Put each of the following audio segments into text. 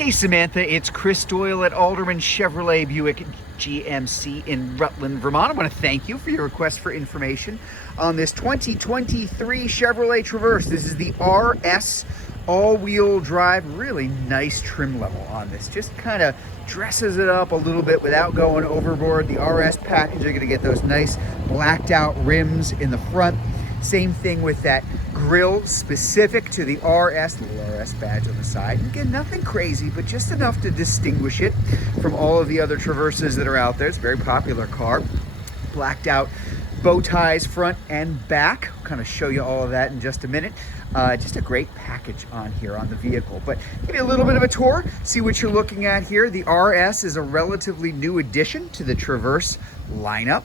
Hey Samantha, it's Chris Doyle at Alderman Chevrolet Buick GMC in Rutland, Vermont. I want to thank you for your request for information on this 2023 Chevrolet Traverse. This is the RS all-wheel drive, really nice trim level on this. Just kind of dresses it up a little bit without going overboard. The RS package, you're going to get those nice blacked out rims in the front. Same thing with that grille specific to the RS, little RS badge on the side. Again, nothing crazy, but just enough to distinguish it from all of the other Traverses that are out there. It's a very popular car. Blacked out bow ties front and back. I'll kind of show you all of that in just a minute. Just a great package on here on the vehicle. But give you a little bit of a tour, see what you're looking at here. The RS is a relatively new addition to the Traverse lineup.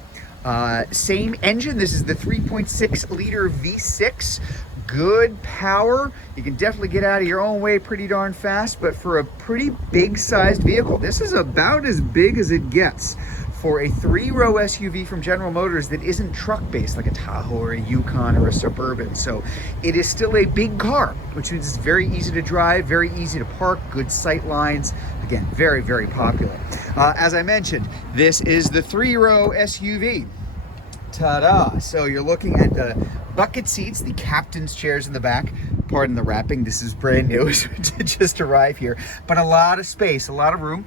Same engine. This is the 3.6 liter V6. Good power. You can definitely get out of your own way pretty darn fast, but for a pretty big sized vehicle, this is about as big as it gets for a 3-row SUV from General Motors that isn't truck based like a Tahoe or a Yukon or a Suburban. So it is still a big car, which means it's very easy to drive, very easy to park, good sight lines. Again, very, very popular. As I mentioned, this is the 3-row SUV. Ta-da! So you're looking at the bucket seats, the captain's chairs in the back. Pardon the wrapping, this is brand new, so it just arrived here. But a lot of space, a lot of room.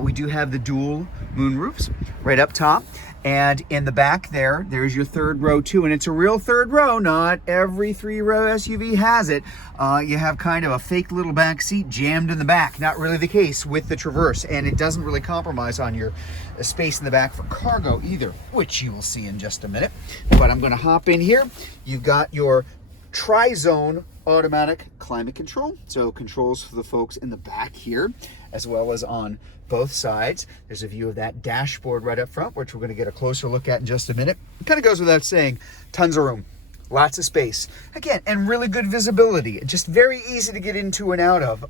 We do have the dual moonroofs right up top. And in the back there's your third row too. And it's a real third row. Not every 3-row SUV has it. You have kind of a fake little back seat jammed in the back. Not really the case with the Traverse. And it doesn't really compromise on your space in the back for cargo either, which you will see in just a minute. But I'm going to hop in here. You've got your tri-zone automatic climate control. So controls for the folks in the back here, as well as on both sides. There's a view of that dashboard right up front, which we're going to get a closer look at in just a minute. It kind of goes without saying, tons of room, lots of space. Again, and really good visibility. Just very easy to get into and out of,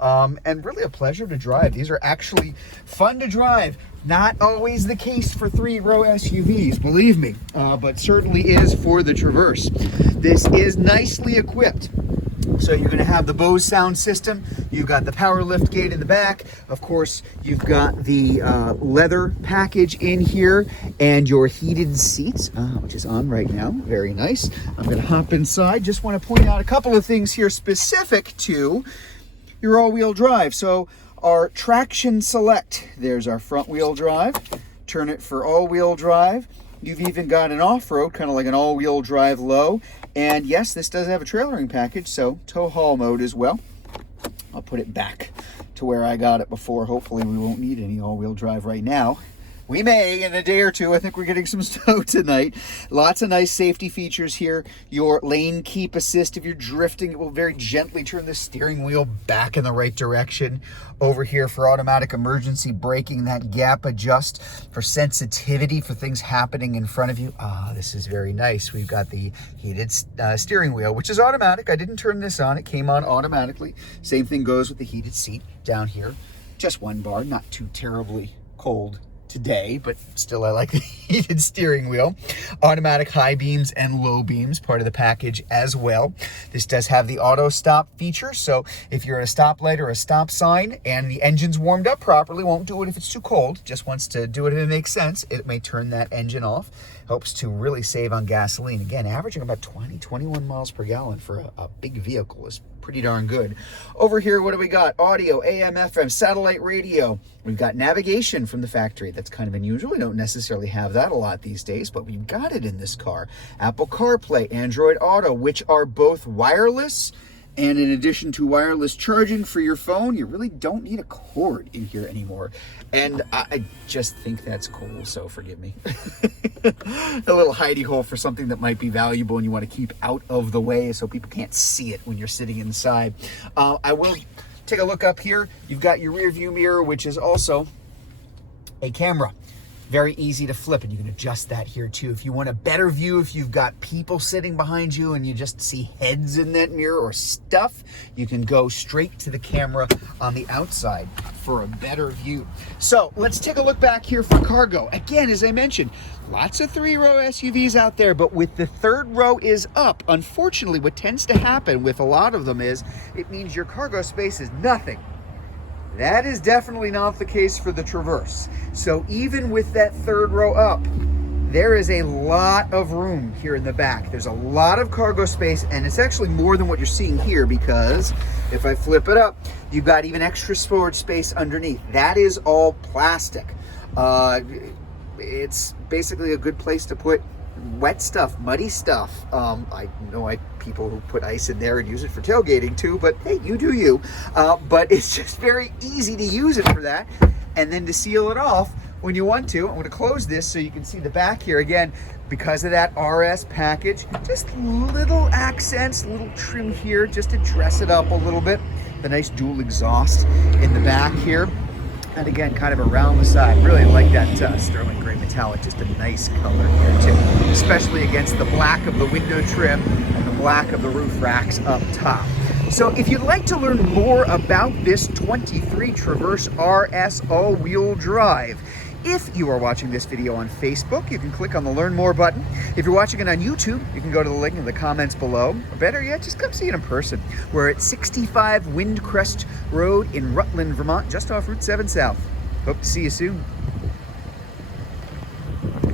and really a pleasure to drive. These are actually fun to drive. Not always the case for 3-row SUVs, believe me, but certainly is for the Traverse. This is nicely equipped. So you're going to have the Bose sound system. You've got the power lift gate in the back. Of course, you've got the leather package in here and your heated seats, which is on right now. Very nice. I'm going to hop inside. Just want to point out a couple of things here specific to your all-wheel drive. So our traction select, there's our front wheel drive. Turn it for all-wheel drive. You've even got an off-road, kind of like an all-wheel drive low. And yes, this does have a trailering package, so tow haul mode as well. I'll put it back to where I got it before. Hopefully we won't need any all-wheel drive right now. We may in a day or two. I think we're getting some snow tonight. Lots of nice safety features here. Your lane keep assist. If you're drifting, it will very gently turn the steering wheel back in the right direction. Over here for automatic emergency braking, that gap adjust for sensitivity for things happening in front of you. This is very nice. We've got the heated steering wheel, which is automatic. I didn't turn this on. It came on automatically. Same thing goes with the heated seat down here. Just one bar, not too terribly cold today, but still I like the heated steering wheel. Automatic high beams and low beams, part of the package as well. This does have the auto stop feature, so if you're at a stoplight or a stop sign and the engine's warmed up properly, won't do it if it's too cold, just wants to do it if it makes sense, it may turn that engine off. Helps to really save on gasoline. Again, averaging about 21 miles per gallon for a big vehicle is pretty darn good. Over here, what do we got? Audio, AM, FM, satellite radio. We've got navigation from the factory. That's kind of unusual. We don't necessarily have that a lot these days, but we've got it in this car. Apple CarPlay, Android Auto, which are both wireless. And in addition to wireless charging for your phone, you really don't need a cord in here anymore. And I just think that's cool, so forgive me. A little hidey hole for something that might be valuable and you want to keep out of the way so people can't see it when you're sitting inside. I will take a look up here. You've got your rear view mirror, which is also a camera. Very easy to flip, and you can adjust that here too. If you want a better view, if you've got people sitting behind you and you just see heads in that mirror or stuff, you can go straight to the camera on the outside for a better view. So let's take a look back here for cargo. Again, as I mentioned, lots of 3-row SUVs out there, but with the third row is up, unfortunately, what tends to happen with a lot of them is it means your cargo space is nothing. That is definitely not the case for the Traverse. So even with that third row up, there is a lot of room here in the back. There's a lot of cargo space, and it's actually more than what you're seeing here, because if I flip it up, you've got even extra storage space underneath. That is all plastic. It's basically a good place to put wet stuff, muddy stuff. I know people who put ice in there and use it for tailgating too, but hey, you do you. But it's just very easy to use it for that. And then to seal it off when you want to, I'm going to close this so you can see the back here again. Because of that RS package, just little accents, little trim here just to dress it up a little bit. The nice dual exhaust in the back here. And again, kind of around the side. Really like that sterling gray metallic, just a nice color here too. Especially against the black of the window trim and the black of the roof racks up top. So if you'd like to learn more about this 23 Traverse RS all-wheel drive, if you are watching this video on Facebook, you can click on the Learn More button. If you're watching it on YouTube, you can go to the link in the comments below. Or better yet, just come see it in person. We're at 65 Windcrest Road in Rutland, Vermont, just off Route 7 South. Hope to see you soon.